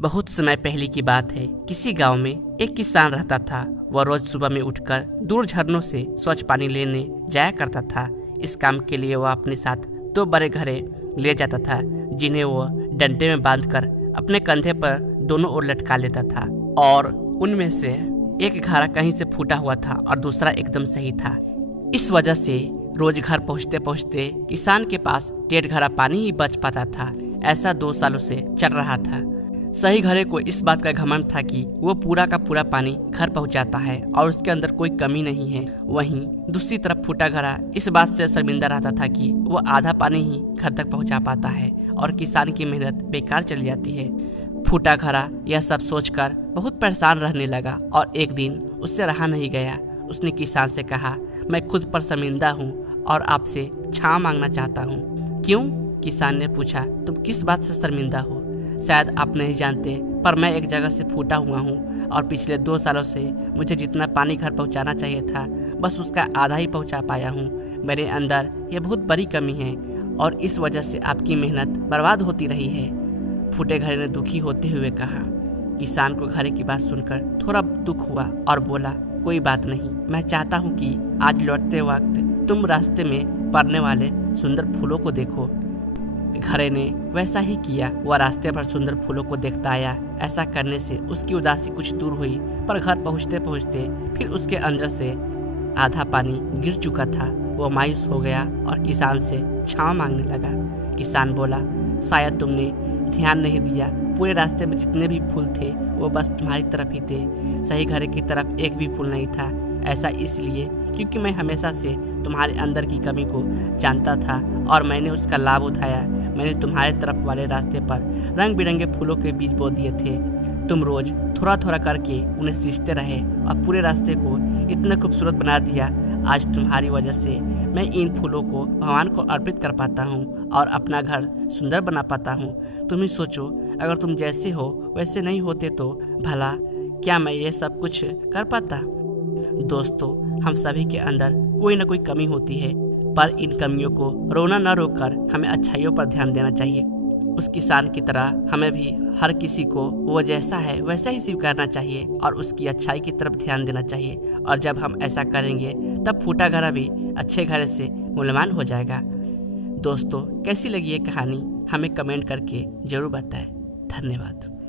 बहुत समय पहले की बात है। किसी गांव में एक किसान रहता था। वह रोज सुबह में उठकर दूर झरनों से स्वच्छ पानी लेने जाया करता था। इस काम के लिए वह अपने साथ 2 बड़े घड़े ले जाता था, जिन्हें वह डंडे में बांधकर अपने कंधे पर दोनों ओर लटका लेता था। और उनमें से एक घड़ा कहीं से फूटा हुआ था और दूसरा एकदम सही था। इस वजह से रोज घर पहुंचते पहुंचते किसान के पास 1.5 घड़ा पानी ही बच पाता था। ऐसा 2 सालों से चल रहा था। सही घड़े को इस बात का घमंड था कि वो पूरा का पूरा पानी घर पहुंचाता है और उसके अंदर कोई कमी नहीं है। वहीं दूसरी तरफ फूटा घड़ा इस बात से शर्मिंदा रहता था कि वो आधा पानी ही घर तक पहुंचा पाता है और किसान की मेहनत बेकार चली जाती है। फूटा घड़ा यह सब सोचकर बहुत परेशान रहने लगा और एक दिन उससे रहा नहीं गया। उसने किसान से कहा, मैं खुद पर शर्मिंदा हूँ और आपसे क्षमा मांगना चाहता हूँ। क्यों? किसान ने पूछा। तुम किस बात से शर्मिंदा हो? शायद आप नहीं जानते, पर मैं एक जगह से फूटा हुआ हूँ और पिछले 2 सालों से मुझे जितना पानी घर पहुँचाना चाहिए था बस उसका आधा ही पहुँचा पाया हूँ। मेरे अंदर ये बहुत बड़ी कमी है और इस वजह से आपकी मेहनत बर्बाद होती रही है। फूटे घड़े ने दुखी होते हुए कहा। किसान को घड़े की बात सुनकर थोड़ा दुख हुआ और बोला, कोई बात नहीं, मैं चाहता हूँ कि आज लौटते वक्त तुम रास्ते में पड़ने वाले सुंदर फूलों को देखो। घड़े ने वैसा ही किया। वह रास्ते पर सुंदर फूलों को देखता आया। ऐसा करने से उसकी उदासी कुछ दूर हुई, पर घर पहुंचते पहुंचते फिर उसके अंदर से आधा पानी गिर चुका था। वह मायूस हो गया और किसान से क्षमा मांगने लगा। किसान बोला, शायद तुमने ध्यान नहीं दिया, पूरे रास्ते में जितने भी फूल थे वो बस तुम्हारी तरफ ही थे। सही घड़े की तरफ एक भी फूल नहीं था। ऐसा इसलिए क्योंकि मैं हमेशा से तुम्हारे अंदर की कमी को जानता था और मैंने उसका लाभ उठाया। मैंने तुम्हारे तरफ वाले रास्ते पर रंग बिरंगे फूलों के बीज बो दिए थे। तुम रोज थोड़ा थोड़ा करके उन्हें सींचते रहे और पूरे रास्ते को इतना खूबसूरत बना दिया। आज तुम्हारी वजह से मैं इन फूलों को भगवान को अर्पित कर पाता हूँ और अपना घर सुंदर बना पाता हूँ। तुम ही सोचो, अगर तुम जैसे हो वैसे नहीं होते तो भला क्या मैं ये सब कुछ कर पाता? दोस्तों, हम सभी के अंदर कोई ना कोई कमी होती है, पर इन कमियों को रोना न रोककर हमें अच्छाइयों पर ध्यान देना चाहिए। उस किसान की तरह हमें भी हर किसी को वो जैसा है वैसा ही स्वीकारना चाहिए और उसकी अच्छाई की तरफ ध्यान देना चाहिए। और जब हम ऐसा करेंगे तब फूटा घड़ा भी अच्छे घड़े से मूल्यवान हो जाएगा। दोस्तों, कैसी लगी ये कहानी हमें कमेंट करके जरूर बताएं। धन्यवाद।